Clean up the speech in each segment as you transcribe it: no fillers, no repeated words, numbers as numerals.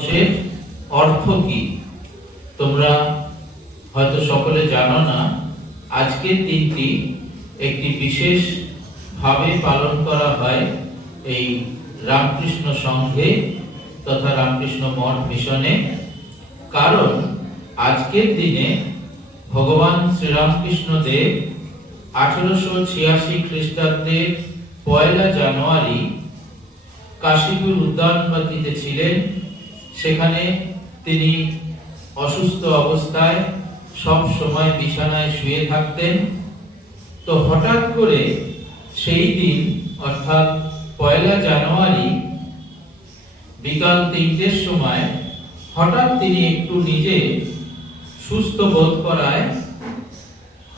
দিবসের অর্থ কি তোমরা হয়তো সকলে জানো না। আজকের দিনটি একটি বিশেষ ভাবে পালন করা হয় এই রামকৃষ্ণ সংঘে তথা রামকৃষ্ণ মঠ মিশনে। কারণ আজকের দিনে ভগবান শ্রীরামকৃষ্ণ দেব 1886 খ্রিস্টাব্দের 1 জানুয়ারি কাশীপুর উদ্যানবাটিতে ছিলেন। সেখানে তিনি অসুস্থ অবস্থায় সব সময় বিছানায় শুয়ে থাকতেন। তো হঠাৎ করে সেই দিন অর্থাৎ 1 জানুয়ারি বিকাল 3টের সময় হঠাৎ তিনি একটু নিজে সুস্থ বোধ করায়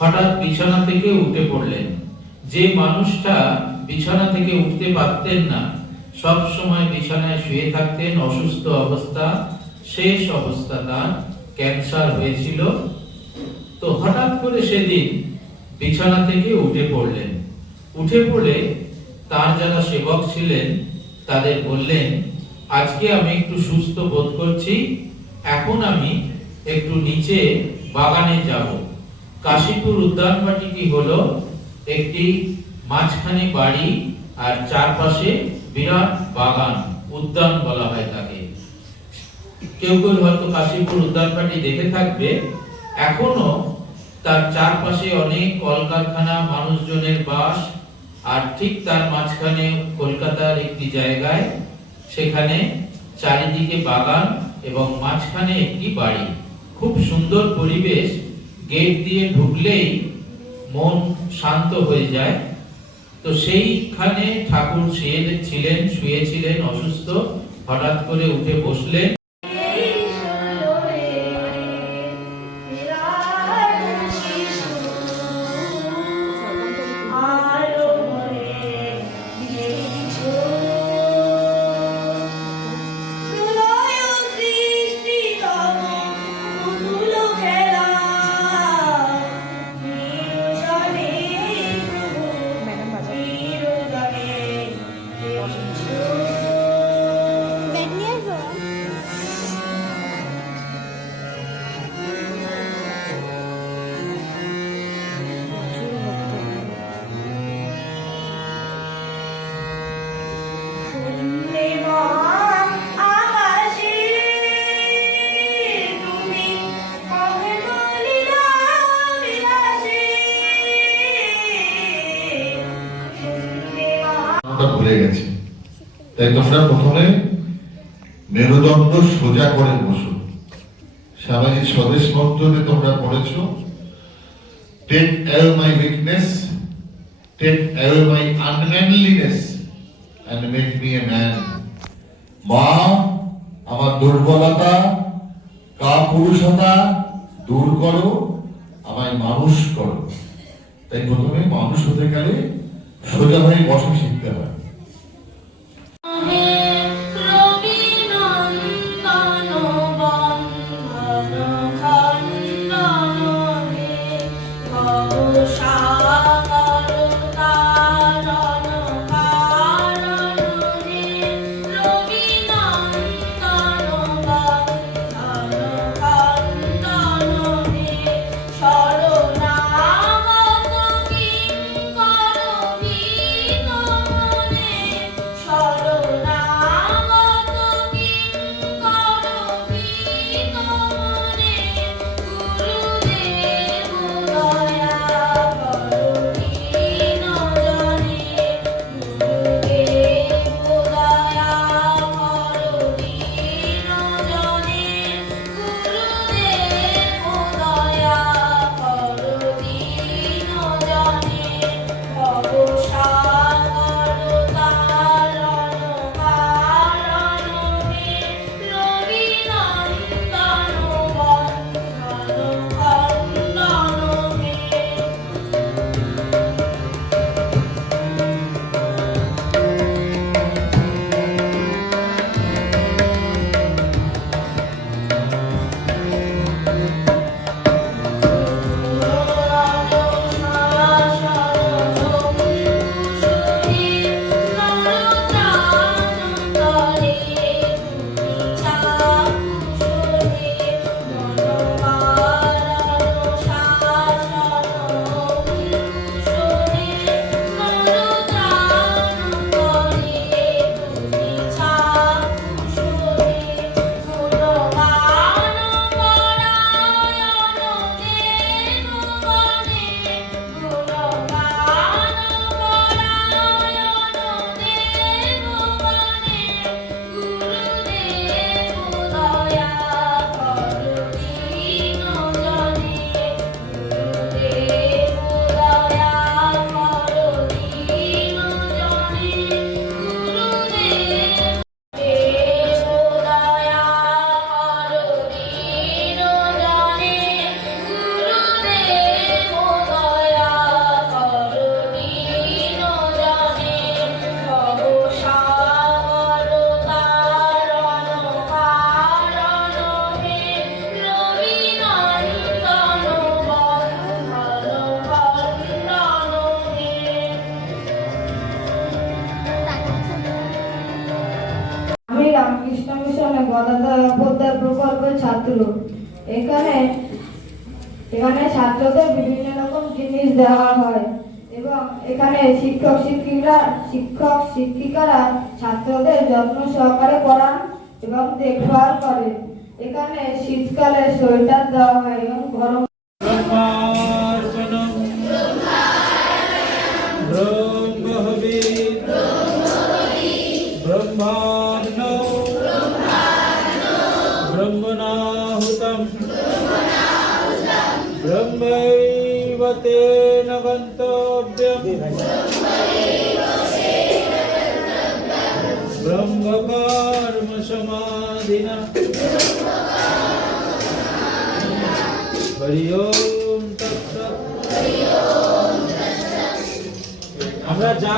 হঠাৎ বিছানা থেকে উঠে পড়লেন। যে মানুষটা বিছানা থেকে উঠতে পারতেন না, সব সময় বিছানায় শুয়ে থাকতেন অসুস্থ অবস্থা, শেষ অবস্থা তার ক্যান্সার হয়েছিল। তো হঠাৎ করে সেদিন বিছানা থেকে উঠে পড়লেন। উঠে পড়ে তার যারা সেবক ছিলেন তাদের বললেন, আজকে আমি একটু সুস্থ বোধ করছি, এখন আমি একটু নিচে বাগানে যাব। কাশীপুর উদ্যানবাটিটি হলো একটি মাঝখানে বাড়ি আর চারপাশে বিরাট বাগান, উদ্যান বলা হয় তাকে। কেউ কেউ হয়তো কাশীপুর উদ্যানবাটি দেখে থাকবে। এখনো তার চারপাশে অনেক কলকারখানা, মানুষজনের বাস, আর ঠিক তার মাঝখানে কলকাতার একটি জায়গায় সেখানে চারিদিকে বাগান এবং মাঝখানে একটি বাড়ি। খুব সুন্দর পরিবেশ, গেট দিয়ে ঢুকলেই মন শান্ত হয়ে যায়। তো সেইখানে ঠাকুর শুয়েছিলেন অসুস্থ, হঠাৎ করে উঠে বসলেন। ভুলে গেছি, তাই তোমরা প্রথমে মেরুদণ্ড সোজা করে বসো। স্বামীজির স্বদেশ মন্ত্রে তোমরা পড়েছো, take away my weakness, take away my unmanliness and make me a man. মা, আমার দুর্বলতা, কাপুরুষতা দূর করো, আমায় মানুষ করো। তাই প্রথমে মানুষ হতে গেলে সোজা হয়ে বসা শিখতে হয়। ফাউন্ডেশনে গদাধর অভ্যুদয় প্রকল্পের ছাত্র। এখানে এখানে ছাত্রদের বিভিন্ন রকম জিনিস দেওয়া হয় এবং এখানে শিক্ষক শিক্ষিকারা ছাত্রদের যত্ন সহকারে পড়ান এবং দেখভাল করে। এখানে শীতকালে সোয়েটার দেওয়া হয় এবং গরম ব্রহ্মার্পণম ব্রহ্মহবি ব্রহ্মাগ্নৌ ব্রহ্মণাহুতম ব্রহ্মৈব তেন গন্তব্যম ব্রহ্মকর্ম সমাধিনা। হরি ওম তৎসৎ। আমরা যা